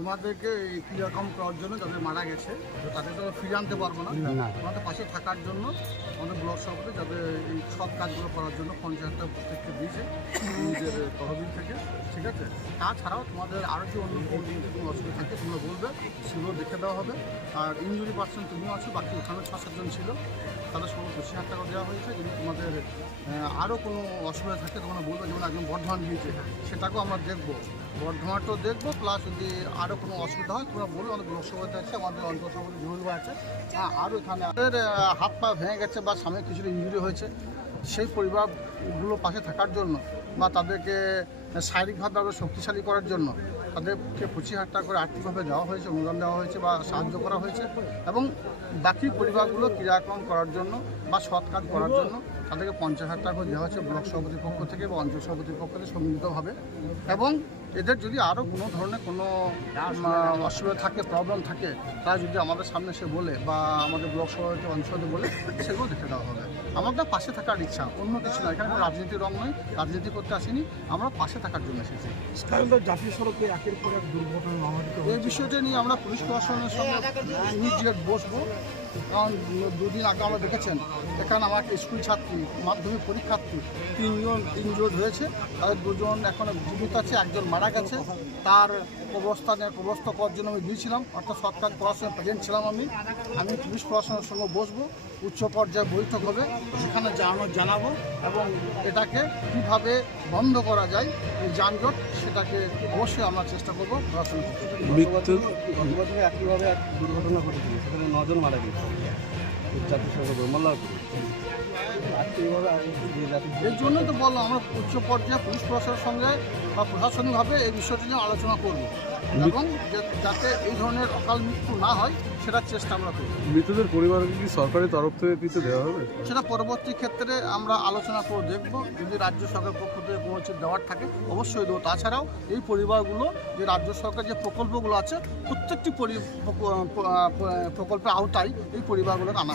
তোমাদেরকে এই ক্রিয়াকর্ম করার জন্য যাদের মারা গেছে তাদের তো ফিরে আনতে পারব না। তোমাদের পাশে থাকার জন্য আমাদের ব্লক সভাপতি যাদের এই সব কাজগুলো করার জন্য পঞ্চায়েতটা প্রত্যেককে দিয়েছে নিজের তহবিল থেকে ঠিক আছে? তাছাড়াও তোমাদের আরও যে অন্য কোনো অসুবিধা থাকে তোমরা বলবে সেগুলো দেখে দেওয়া হবে। আর ইঞ্জুরি পার্সেন্ট তুমিও আছো বাকি ওখানে ছ সাতজন ছিল। তাদের সঙ্গে পঁচিশ হাজার টাকা দেওয়া হয়েছে। যদি তোমাদের আরও কোনো অসুবিধা থাকে তোমরা বলবে যেমন একজন বর্ধমান গিয়েছে সেটাকেও আমরা দেখব। বর্ধমানটাও দেখব প্লাস যদি আরও কোনো অসুবিধা হয় তোমরা বলবে, আমাদের ব্লক সভাপতি আছে, আমাদের অঞ্চল জরুরি আছে। হ্যাঁ আরও এখানে আমাদের হাত পা ভেঙে গেছে বা সামনে কিছু ইঞ্জুরি হয়েছে, সেই পরিবারগুলো পাশে থাকার জন্য বা তাদেরকে শারীরিকভাবে আরও শক্তিশালী করার জন্য তাদেরকে পঁচিশ হাজার টাকা করে আর্থিকভাবে দেওয়া হয়েছে, অনুদান দেওয়া হয়েছে বা সাহায্য করা হয়েছে এবং বাকি পরিবারগুলো ক্রিয়াকরণ করার জন্য বা সৎ কাজ করার জন্য তাদেরকে পঞ্চাশ হাজার টাকা দেওয়া হয়েছে ব্লক সভাপতির পক্ষ থেকে বা অঞ্চল সভাপতির পক্ষ থেকে সম্মিলিতভাবে এবং এদের যদি আরও কোনো ধরনের কোনো অসুবিধা থাকে প্রবলেম থাকে তারা যদি আমাদের সামনে এসে বলে বা আমাদের ব্লক সভাপতি অঞ্চলে বলে সেগুলো দেখে দেওয়া হবে। আমাদের পাশে থাকার ইচ্ছা অন্য কিছু না। এখানে কোনো রাজনীতির রং নয় রাজনীতি করতে আসিনি আমরা পাশে থাকার জন্য এসেছি। জাতীয় সড়কে একের পর এক দুর্ঘটনা এই বিষয়টা নিয়ে আমরা পুলিশ প্রশাসনের সঙ্গে ইমিডিয়েট বসবো। কারণ দুদিন আগে আমরা দেখেছেন এখানে আমার একটা স্কুল ছাত্রী মাধ্যমিক পরীক্ষার্থী তিনজন ইনজোর্ড হয়েছে। তাদের দুজন এখন জীবিত আছে একজন মারা গেছে। তার কবরস্থানে কবরস্থ করার জন্য আমি দিয়েছিলাম অর্থাৎ সরকার পড়াশোনায় প্রেজেন্ট ছিলাম আমি। আমি পুলিশ প্রশাসনের সঙ্গে বসবো উচ্চ পর্যায়ে বৈঠক হবে সেখানে জানানো জানাব এবং এটাকে কীভাবে বন্ধ করা যায় এই যানজট সেটাকে অবশ্যই আমরা চেষ্টা করব। বছরে একইভাবে এক দুর্ঘটনা ঘটেছিল সেখানে নজন মারা গেছে। Oh, yeah. জাতীয় সড়ক মোল্লারপুর এর জন্যই তো বললাম আমরা উচ্চ পর্যায়ে পুলিশ প্রশাসনের সঙ্গে বা প্রশাসনিকভাবে এই বিষয়টি নিয়ে আলোচনা করব। এবং যাতে এই ধরনের অকাল মৃত্যু না হয় সেটার চেষ্টা আমরা করব। মৃতদের পরিবারকে কি সরকারি তরফ থেকে কিছু দেওয়া হবে? সেটা পরবর্তী ক্ষেত্রে আমরা আলোচনা করে দেখব। যদি রাজ্য সরকারের পক্ষ থেকে কোনো কিছু দেওয়ার থাকে অবশ্যই দেবো। তাছাড়াও এই পরিবারগুলো যে রাজ্য সরকার যে প্রকল্পগুলো আছে প্রত্যেকটি পরি- প্রক- প্রকল্পের আওতায় এই পরিবারগুলোকে আনা